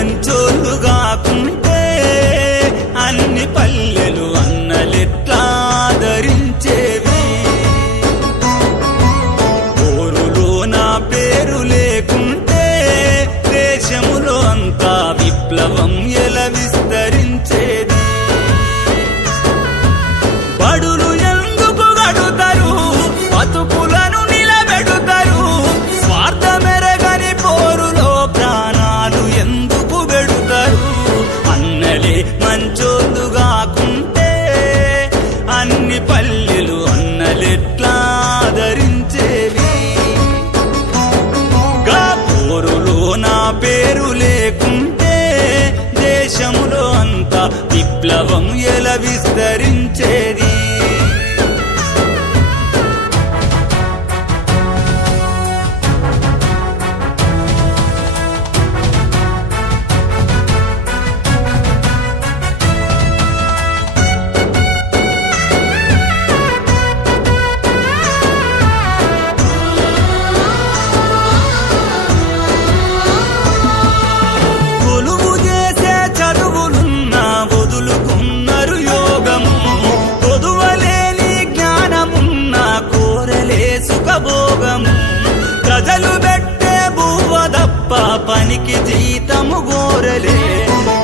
మంచోళ్ళు కాకుంటే అన్ని పల్లెలు అన్నలెట్లా ధరించేవి. ఊరులో నా పేరు లేకుంటే దేశములో అంతా విప్లవం ఎలా విస్తరించేది. బడులు ఎందుకు గడుతారు, బతుకులను నిలబెడుతారు, స్వార్థమెరగని పోరులో ప్రాణాలు ఎందుకు పెడుతారు. అన్నలే మంచోళ్ళు కాకుంటే అన్ని పల్లెలు అన్నలెట్లా ధరించేవి. గా పోరులో నా పేరు లేకుంటే దేశములో అంతా విప్లవం ఎలా విస్తరించేది. కొలువు చేసే చదువులున్నా వదులుకున్నారు యోగము. కొదువలేని జ్ఞానమున్నా కోరలే సుఖభోగము. ప్రజలు పెట్టే బువ్వ తప్ప పనికి జీతము గోరలే.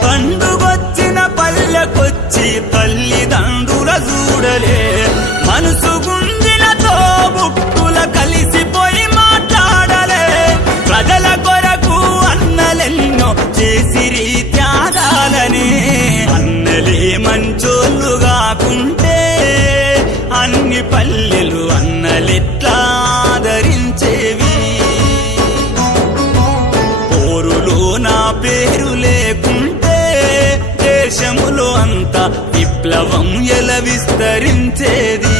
పండుగొచ్చిన పల్లెకొచ్చి తల్లిదండ్రుల చూడలే. మనసు గుంజినతో బుట్టుల కలిసిపోయి మాట్లాడలే. ప్రజల కొరకు అన్నలెన్నో చేసిరి త్యాగాలనే. అన్నలే మంచోళ్ళు కాకుంటే అన్ని పల్లెలు అన్నలెట్లా ధరించేవి. పోరులో నా పేరు లేకుంటే దేశములో అంతా విప్లవం ఎలా విస్తరించేది.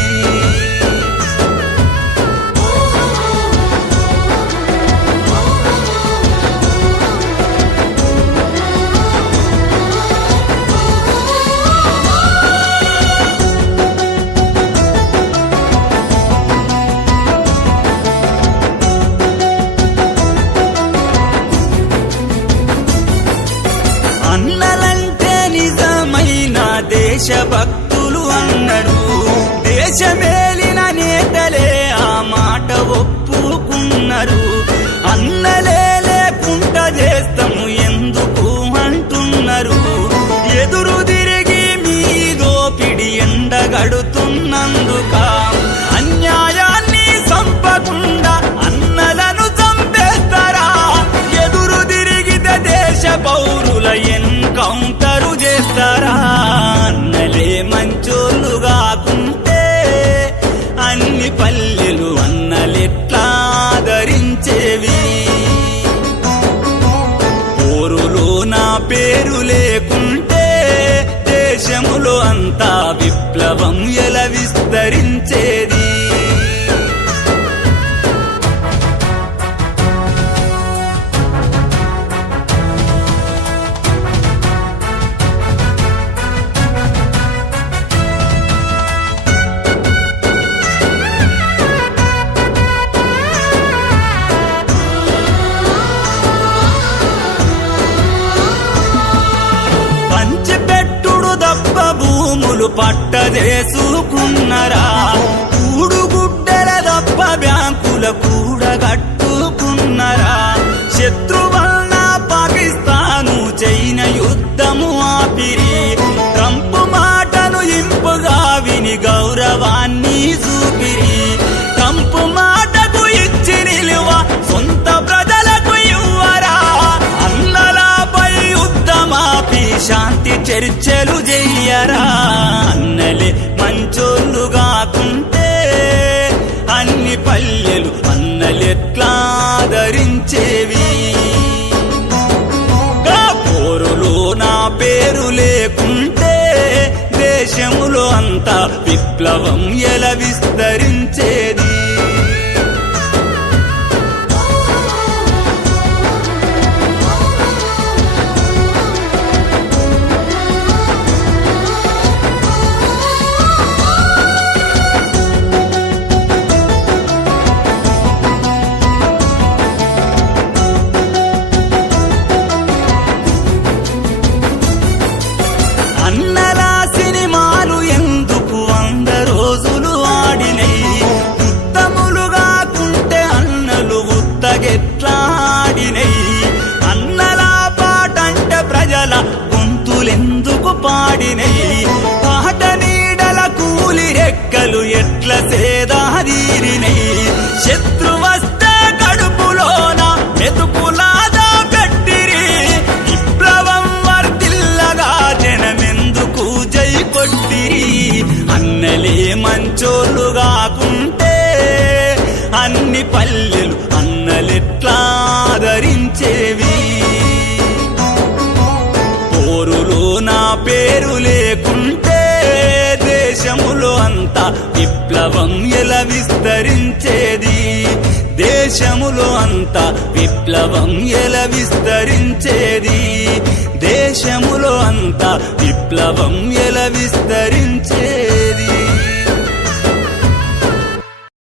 అన్నలంటే నిజమైన దేశభక్తులు అన్నారు. దేశమేలిన నేతలే ఆ మాట ఒప్పుకున్నారు. అన్నలే లేకుండా చేస్తాము ఎందుకు అంటున్నారు. ఎదురు తిరిగి మీ దోపిడి ఎండగడుతున్నందుక అన్యాయాన్ని చంపకుండా అన్నలను చంపేస్తారా. ఎదురు తిరిగితే దేశ పౌరుల ఎన్కౌంటరు చేస్తారా. అన్నలే మంచోళ్ళు కాకుంటే అన్ని పల్లెలు అన్నలెట్లా ధరించేవి. పోరులో నా పేరు లేకుంటే దేశములో అంతా విప్లవం ఎలా విస్తరించేది. పంచిపెట్టుడు దప్ప భూములు పట్టదేసుకున్నరా. కూడుగుడ్డెల దప్ప బ్యాంకుల కూడగట్టుకున్నరా. శత్రువల్ల పాకిస్తాను చైనా యుద్ధము ఆపిరి. ట్రంప్ మాటను ఇంపుగా విని గౌరవాన్ని చూపిరి. ట్రంప్ మాటకు ఇచ్చి నిలువ సొంత ప్రజలకు ఇవ్వరా. అన్నలపై యుద్ధమాపి శాంతి చర్చలు చెయ్యరా. అన్నలే మంచోళ్ళు కాకుంటే అన్ని పల్లెలు అన్నలెట్లా ధరించేవి. పోరులో నా పేరు లేకుంటే దేశములో అంతా విప్లవం ఎలా విస్తరించేది. ఆడినై. అన్నల పాటంటే ప్రజల గొంతులెందుకు పాడినై. పాట నీడల కూలి రెక్కలు ఎట్ల సేదాదీరినై. శత్రువస్తే కడుపులోన మెతుకులాదా పెట్టిరి. విప్లవం వర్ధిల్లగా జనమెందుకు జై కొట్టిరి. అన్నలే మంచోళ్ళు కాకుంటే అన్ని పల్లెలు అన్నలెట్లా ఆదరించేవి. పోరులో నా పేరు లేకుంటే దేశములో అంతా విప్లవం ఎలా విస్తరించేది. దేశములో అంతా విప్లవం ఎలా విస్తరించేది. దేశములో అంతా విప్లవం ఎలా